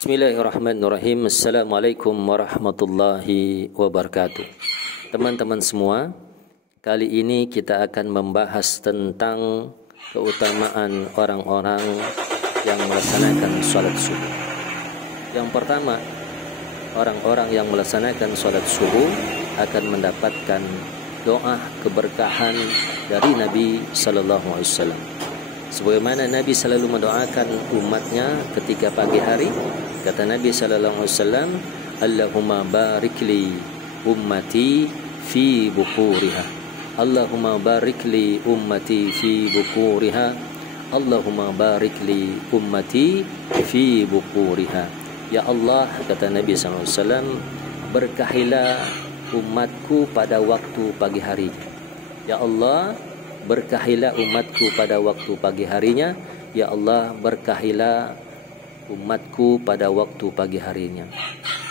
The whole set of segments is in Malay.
Bismillahirrahmanirrahim. Assalamualaikum warahmatullahi wabarakatuh. Teman-teman semua, kali ini kita akan membahas tentang keutamaan orang-orang yang melaksanakan sholat subuh. Yang pertama, orang-orang yang melaksanakan sholat subuh akan mendapatkan doa keberkahan dari Nabi sallallahu alaihi wasallam. Sebagaimana Nabi selalu mendoakan umatnya ketika pagi hari, kata Nabi sallallahu alaihi wasallam, Allahumma barik li ummati fi bukuriha. Allahumma barik li ummati fi bukuriha. Allahumma barik li ummati fi bukuriha. Ya Allah, kata Nabi sallallahu alaihi wasallam, berkahilah umatku pada waktu pagi hari. Ya Allah, berkahilah umatku pada waktu pagi harinya. Ya Allah, berkahilah umatku pada waktu pagi harinya.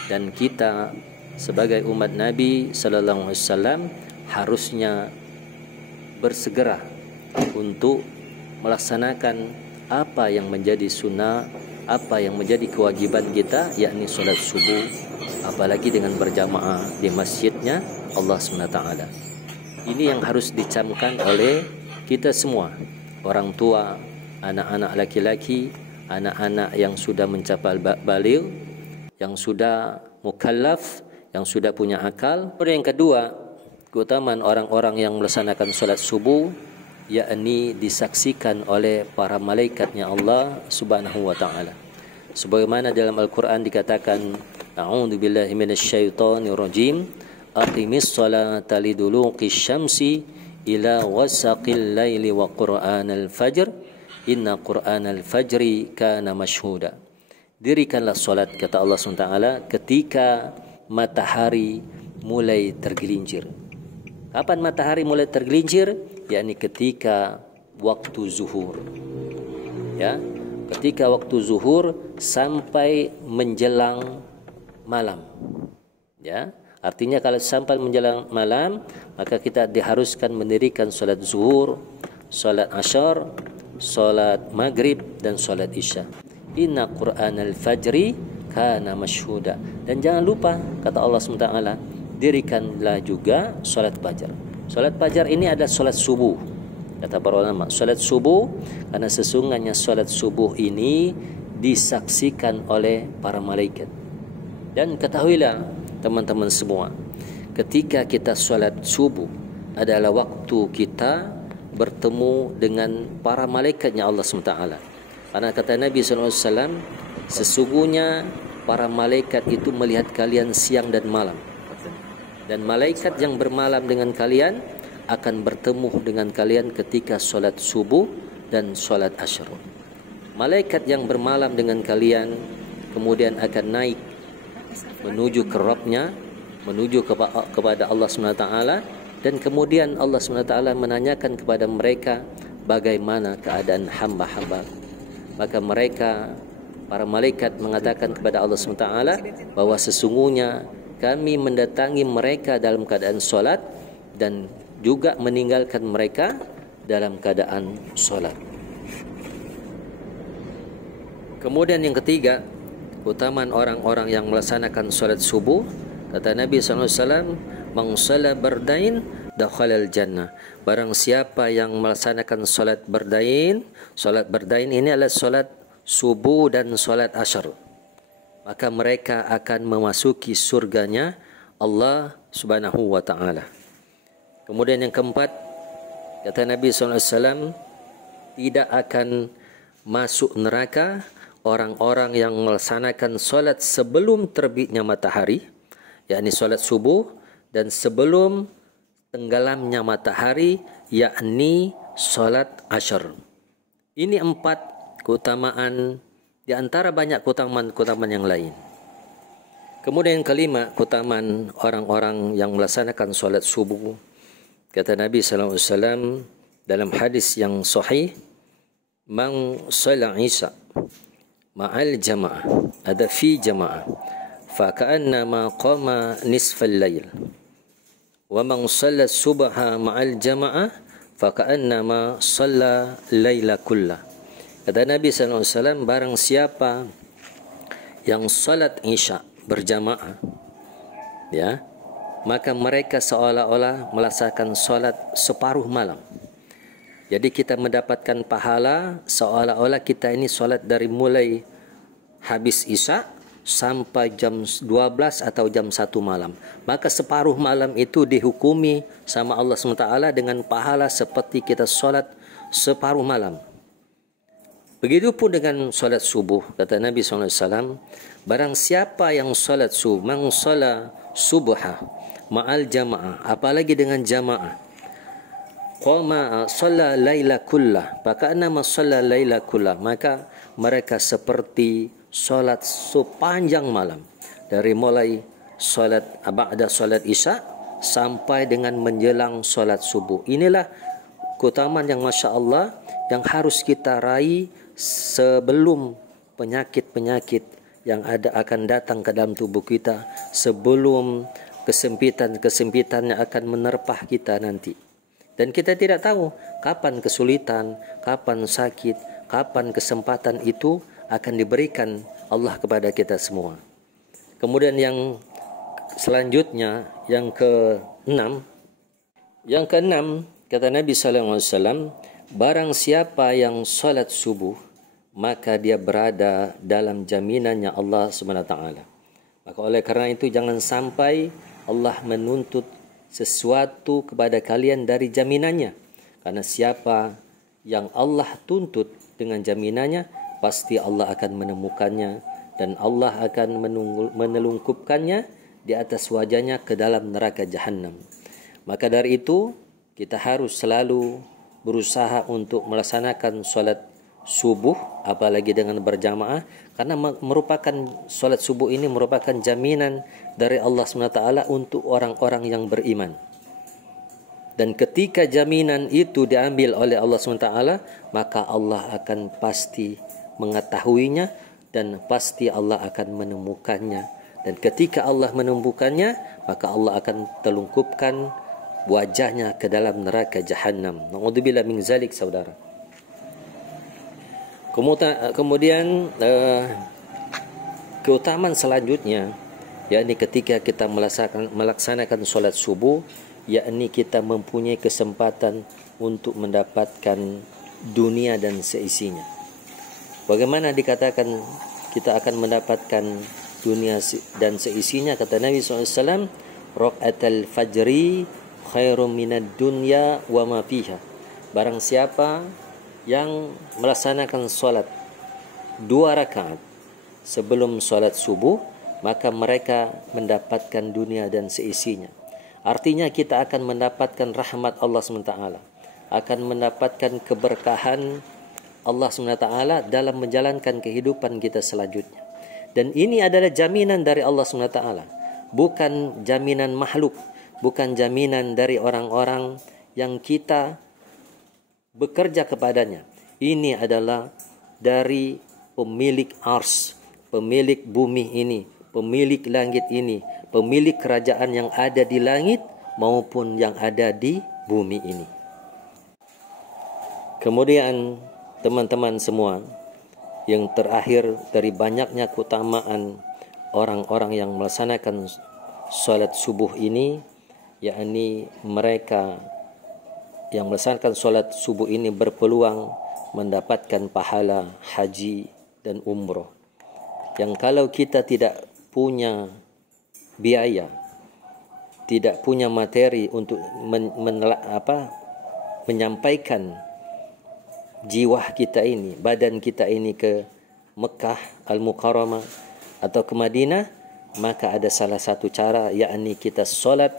Dan kita sebagai umat Nabi sallallahu alaihi wasallam harusnya bersegera untuk melaksanakan apa yang menjadi sunnah, apa yang menjadi kewajiban kita, yakni sholat subuh, apalagi dengan berjamaah di masjidnya Allah SWT. Ini yang harus dicamkan oleh kita semua, orang tua, anak-anak laki-laki, anak-anak yang sudah mencapai baligh, yang sudah mukallaf, yang sudah punya akal. Kemudian yang kedua, keutamaan orang-orang yang melaksanakan sholat subuh, yakni disaksikan oleh para malaikatnya Allah Subhanahu wa taala. Sebagaimana dalam Al-Qur'an dikatakan, a'udzubillahi minasyaitonir rajim, aqimis sholata liduluqis syamsi ila ghasaqil laili wa qur'anal fajr inna qur'anal fajri kana mashhuda. Dirikanlah solat, kata Allah SWT, ketika matahari mulai tergelincir. Kapan matahari mulai tergelincir? Yakni ketika waktu zuhur. Ya, ketika waktu zuhur sampai menjelang malam. Ya, artinya kalau sampai menjelang malam, maka kita diharuskan mendirikan solat zuhur, solat asyar, solat maghrib, dan solat isya. Inna qur'anal fajri kana mashhuda. Dan jangan lupa, kata Allah SWT, dirikanlah juga solat fajar. Solat fajar ini adalah solat subuh, kata para ulama. Solat subuh, karena sesungguhnya solat subuh ini disaksikan oleh para malaikat. Dan ketahuilah teman-teman semua, ketika kita solat subuh adalah waktu kita bertemu dengan para malaikatnya Allah SWT. Karena kata Nabi SAW, sesungguhnya para malaikat itu melihat kalian siang dan malam. Dan malaikat yang bermalam dengan kalian akan bertemu dengan kalian ketika solat subuh dan solat asyar. Malaikat yang bermalam dengan kalian kemudian akan naik menuju ke Rabbnya, menuju kepada Allah SWT, dan kemudian Allah SWT menanyakan kepada mereka bagaimana keadaan hamba-hamba. Maka mereka, para malaikat, mengatakan kepada Allah SWT bahwa sesungguhnya kami mendatangi mereka dalam keadaan solat dan juga meninggalkan mereka dalam keadaan solat. Kemudian yang ketiga, keutamaan orang-orang yang melaksanakan solat subuh, kata Nabi SAW, man shalla bardain dakhalal jannah. Barang siapa yang melaksanakan solat bardain ini adalah solat subuh dan solat asyar, maka mereka akan memasuki surganya Allah Subhanahu wa taala. Kemudian yang keempat, kata Nabi SAW, tidak akan masuk neraka orang-orang yang melaksanakan solat sebelum terbitnya matahari, yakni solat subuh, dan sebelum tenggelamnya matahari, yakni solat asyar. Ini 4 keutamaan di antara banyak keutamaan yang lain. Kemudian yang kelima, keutamaan orang-orang yang melaksanakan solat subuh, kata Nabi SAW dalam hadis yang sahih, man shalla isya ma'al jama'ah, ada fi jama'ah, fa ka'annama qama nisfal lail, wa man shalla subha ma'al jama'ah fa ka'annama shalla laila kullah. Kata Nabi SAW, barang siapa yang salat Isya berjamaah, ya, maka mereka seolah-olah melaksanakan salat separuh malam. Jadi kita mendapatkan pahala seolah-olah kita ini salat dari mulai habis Isya sampai jam 12 atau jam 1 malam. Maka separuh malam itu dihukumi sama Allah SWT dengan pahala seperti kita salat separuh malam. Begitupun dengan salat subuh. Kata Nabi SAW, barang siapa yang salat subuh, man sala subha ma'al jamaah, apalagi dengan jamaah, qama shalla laila kullah, faka'annama shalla laila kullah, maka mereka seperti salat sepanjang malam, dari mulai salat ba'da salat Isya sampai dengan menjelang salat subuh. Inilah keutamaan yang Masya Allah yang harus kita raih sebelum penyakit-penyakit yang akan datang ke dalam tubuh kita, sebelum kesempitan-kesempitan yang akan menerpah kita nanti. Dan kita tidak tahu kapan kesulitan, kapan sakit, kapan kesempatan itu akan diberikan Allah kepada kita semua. Kemudian yang selanjutnya, yang ke-6. Yang ke-6, kata Nabi SAW, barang siapa yang salat subuh, maka dia berada dalam jaminannya Allah SWT. Maka oleh karena itu jangan sampai Allah menuntut sesuatu kepada kalian dari jaminannya. Karena siapa yang Allah tuntut dengan jaminannya, pasti Allah akan menemukannya dan Allah akan menelungkupkannya di atas wajahnya ke dalam neraka Jahannam. Maka dari itu kita harus selalu berusaha untuk melaksanakan salat subuh, apalagi dengan berjamaah, karena merupakan salat subuh ini merupakan jaminan dari Allah SWT untuk orang-orang yang beriman. Dan ketika jaminan itu diambil oleh Allah SWT, maka Allah akan pasti mengetahuinya dan pasti Allah akan menemukannya. Dan ketika Allah menemukannya, maka Allah akan telungkupkan wajahnya ke dalam neraka Jahannam. Na'udzubillah min zalik, saudara. Kemudian keutamaan selanjutnya, yakni ketika kita melaksanakan solat subuh, yakni kita mempunyai kesempatan untuk mendapatkan dunia dan seisinya. Bagaimana dikatakan kita akan mendapatkan dunia dan seisinya? Kata Nabi SAW, raqatul fajri khairum minad dunya wa ma fiha. Barang siapa yang melaksanakan solat 2 rakaat sebelum solat subuh, maka mereka mendapatkan dunia dan seisinya. Artinya kita akan mendapatkan rahmat Allah SWT, akan mendapatkan keberkahan Allah SWT dalam menjalankan kehidupan kita selanjutnya. Dan ini adalah jaminan dari Allah SWT, bukan jaminan makhluk, bukan jaminan dari orang-orang yang kita bekerja kepadanya. Ini adalah dari pemilik ars, pemilik bumi ini, pemilik langit ini, pemilik kerajaan yang ada di langit maupun yang ada di bumi ini. Kemudian teman-teman semua, yang terakhir dari banyaknya keutamaan orang-orang yang melaksanakan salat subuh ini, yakni mereka yang melaksanakan solat subuh ini berpeluang mendapatkan pahala haji dan umroh. Yang kalau kita tidak punya biaya, tidak punya materi untuk menyampaikan jiwa kita ini, badan kita ini ke Mekah Al-Mukarramah atau ke Madinah, maka ada salah satu cara, yakni kita solat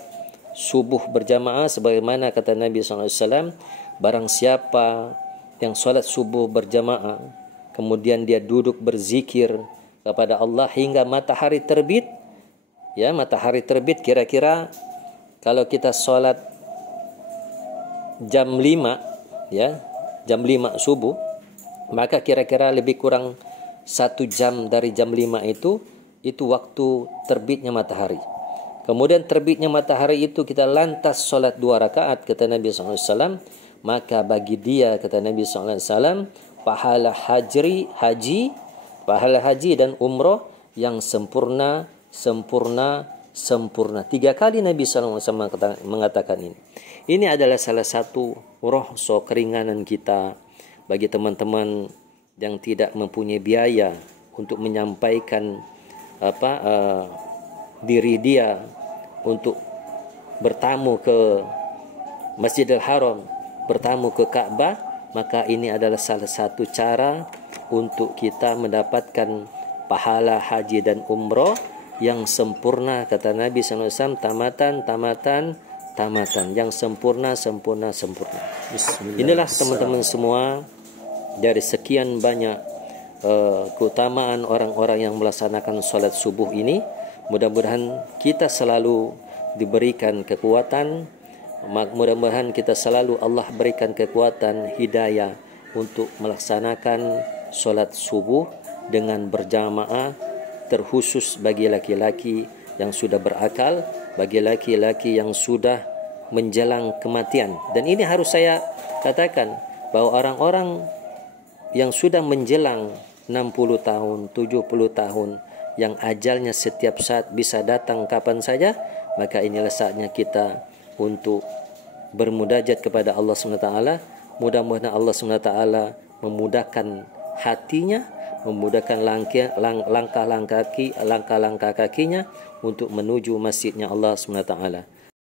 subuh berjamaah sebagaimana kata Nabi SAW, barang siapa yang solat subuh berjamaah kemudian dia duduk berzikir kepada Allah hingga matahari terbit, ya, matahari terbit kira-kira kalau kita solat jam 5, ya, jam 5 subuh, maka kira-kira lebih kurang 1 jam dari jam 5 itu waktu terbitnya matahari. Kemudian terbitnya matahari itu kita lantas solat 2 rakaat, kata Nabi SAW, maka bagi dia, kata Nabi SAW, pahala haji dan umroh yang sempurna, sempurna, sempurna. 3 kali Nabi SAW mengatakan ini. Ini adalah salah satu rohso keringanan kita bagi teman-teman yang tidak mempunyai biaya untuk menyampaikan diri dia untuk bertamu ke Masjidil Haram, bertamu ke Ka'bah, maka ini adalah salah satu cara untuk kita mendapatkan pahala haji dan umrah yang sempurna. Kata Nabi SAW, tamatan, tamatan, tamatan, yang sempurna, sempurna, sempurna. Inilah teman-teman semua, dari sekian banyak keutamaan orang-orang yang melaksanakan salat subuh ini, mudah-mudahan kita selalu diberikan kekuatan, mudah-mudahan kita selalu Allah berikan kekuatan, hidayah untuk melaksanakan salat subuh dengan berjamaah, terkhusus bagi laki-laki yang sudah berakal, bagi laki-laki yang sudah menjelang kematian. Dan ini harus saya katakan bahwa orang-orang yang sudah menjelang 60 tahun, 70 tahun, yang ajalnya setiap saat bisa datang kapan saja, maka inilah saatnya kita untuk bermunajat kepada Allah SWT. Mudah-mudahan Allah SWT memudahkan hatinya, memudahkan langkah-langkah kakinya untuk menuju masjidnya Allah SWT.